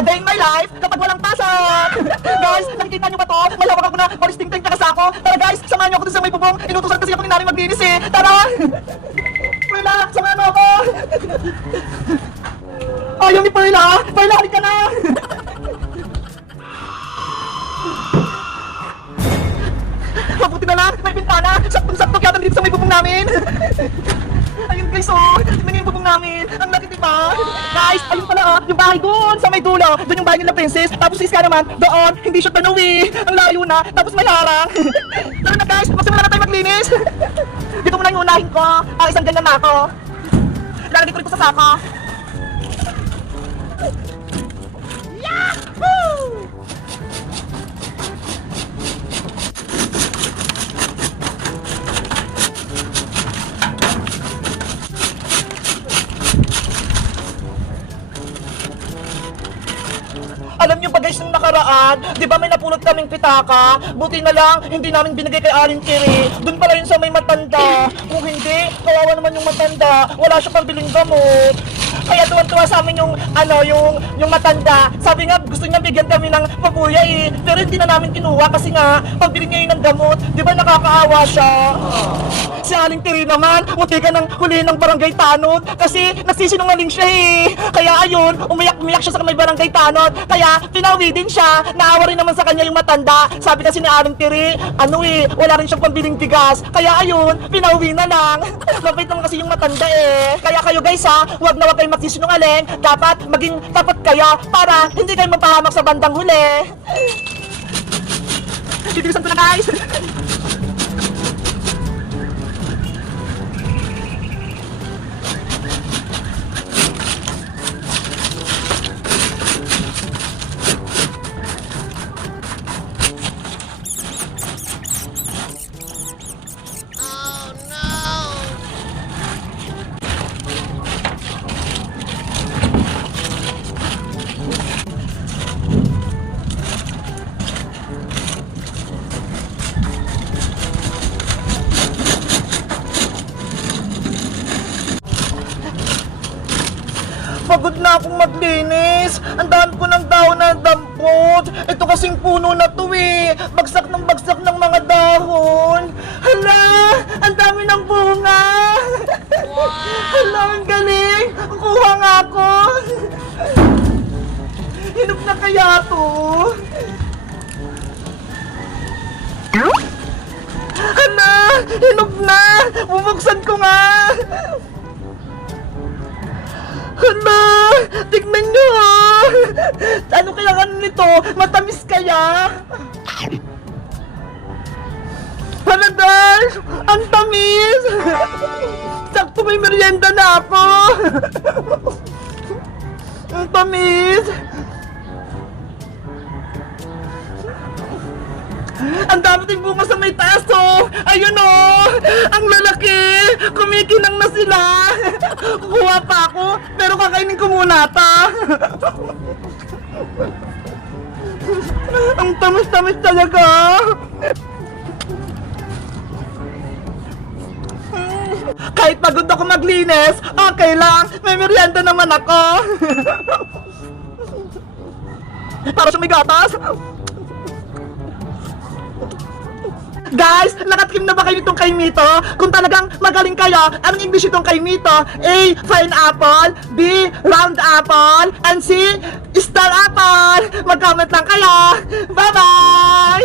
a day in my life kapag walang pasok. Guys, nakikita nyo ba to? Malawak ako na maristing-ting na kasako. Tara guys, samahan nyo ako dun sa may bubong. Inutusan kasi ako ni Nani maglinis eh. Tara! Perla, samahan mo ako! Ayaw ni Perla! Perla, halika na! Mabuti na lang, may bintana. Saktong-sakto kaya dito sa may bubong namin. Ayun guys, oh, tignan yung bubong namin. Ang laki, diba? Guys, ayun pala, oh, yung bahay doon sa may dulo. Doon yung bahay nila Princess. Tapos si Iska naman, doon, hindi siya tanawi. Ang layo na, tapos may harang. Tara na guys, magsimula na tayo maglinis. Dito muna yung unahin ko. Isang ganyan na ako. Lalagay ko rito sa saka. Yahoo! Alam nyo ba guys, nung nakaraan, di ba may napulot kaming pitaka? Buti na lang, hindi namin binigay kay Aling Kiri. Doon pala yun sa may matanda. Kung hindi, kawawa naman yung matanda. Wala siya pambiling gamot. Kaya tuwan-tuwa sa amin yung, yung matanda. Sabi nga, gusto niya bigyan kami ng pabuya eh. Pero hindi na namin kinuha kasi nga, pagbili niya yun ng gamot, di ba nakakaawa siya? Si Aling Kiri naman, buti ka ng huli ng barangay tanod kasi nagsisinungaling siya eh. Kaya ayun, umiyak siya sa may barangay tanod. Kaya pinawi din siya, naawa rin naman sa kanya yung matanda. Sabi kasi ni Aling Kiri, wala rin siyang pambiling bigas. Kaya ayun, pinauwi na lang. Mabait naman kasi yung matanda eh. Kaya kayo guys ha, wag na wag kayo magsisinungaling. Dapat maging tapat kayo para hindi kayo mapahamak sa bandang huli. Titirisan ko na guys. Pagod na akong maglinis. Ang dami ko ng dahon na dampot. Ito kasing puno na to eh. Bagsak ng mga dahon. Hala! Ang dami ng bunga! Hala, ang galing! Kuha nga ako! Hinog na kaya to? Hala! Hinog na! Bubuksan ko nga! Hala! Tignan nyo ha! Ano kaya nito? Matamis kaya? Hala guys! Ang tamis! Sakto may merienda na ako! Ang tamis! Ang dami ting bunga sa may taas oh! Ayun oh! Ang lalaki! Kumikinang na sila! Kukuha pa ako, pero kakainin ko muna ta! Ang tamis-tamis talaga! Kahit pagod ako maglinis, okay lang! May merienda naman ako! Para sa may gatas! Guys, nakatim na ba kayo nitong kay Mito? Kung talagang magaling kayo, anong English itong kay Mito? A. Fine apple, B. Round apple, and C. Star apple! Mag-comment lang kayo! Bye-bye!